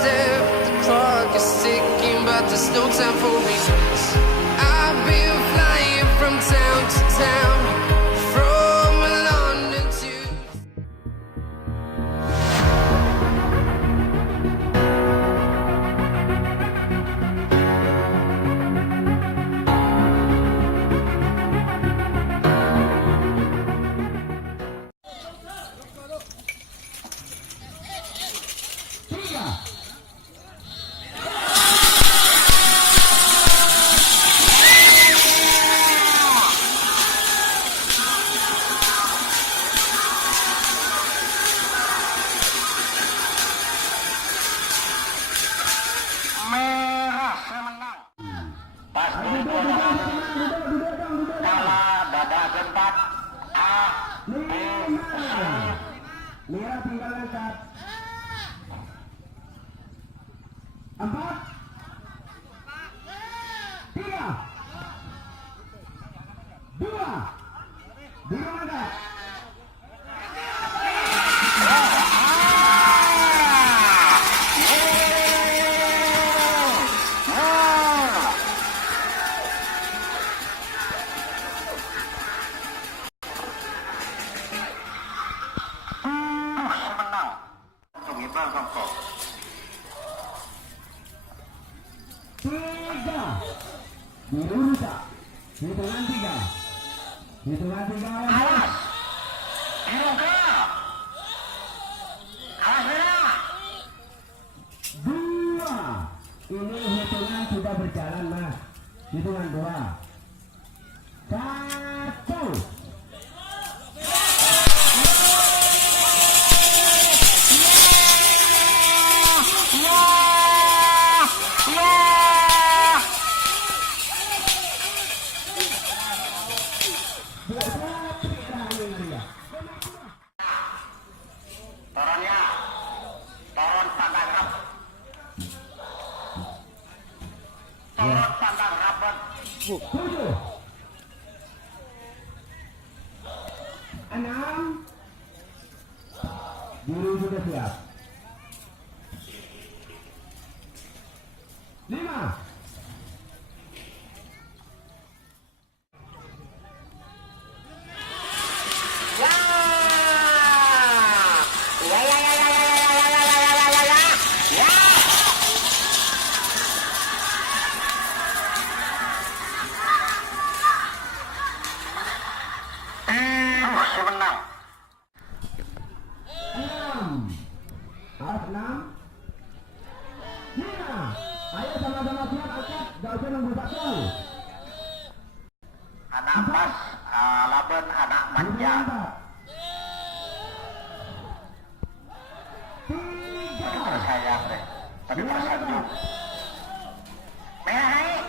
step, the clock is ticking, but there's no time for me. I've been flying from town to town, from London to merah semenang. Pasti kalah pada tempat A, B, C. Merah tinggal angkat 4 3 2 biru angkat. Tiga biru rusak. Hitungan 3. Hitungan 3. Awas biru ke awas merah 2. Ini hitungan sudah berjalan, Mas. Hitungan 2 1. Toronnya toron pandang rap toron pandang rapat 7 6. Biru sudah siap. 5. semenang 6. Awas 6. 5. Ayo sama-sama siap angkat. Gak usah nunggu 1. anak pas laban anak manja 3. tersayang deh tapi tersanjung merah naik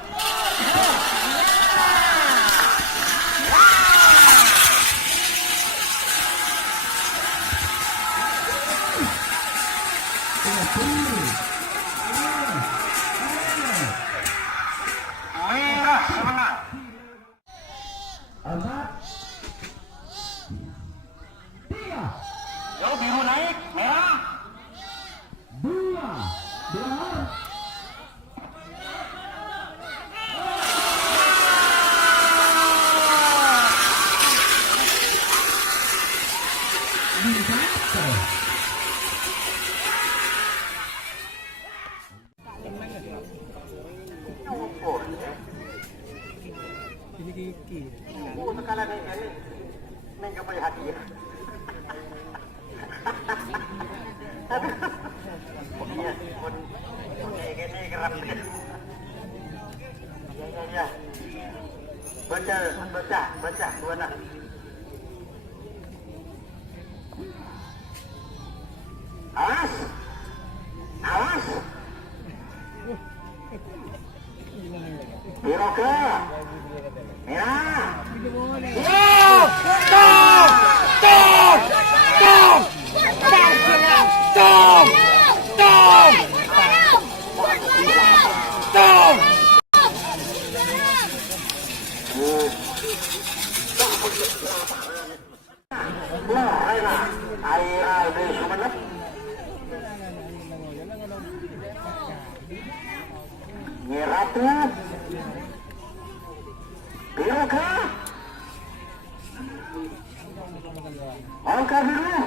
merah semenang 4 3 yo biru naik merah 2 berakhir. Tekanan ini nggak boleh hadiah. Iya, pun ini kerap. Ya. Baca, buana. Awas. Biru ke merah. Air di Sumenep Nyi Ratu biru kah? Angka biru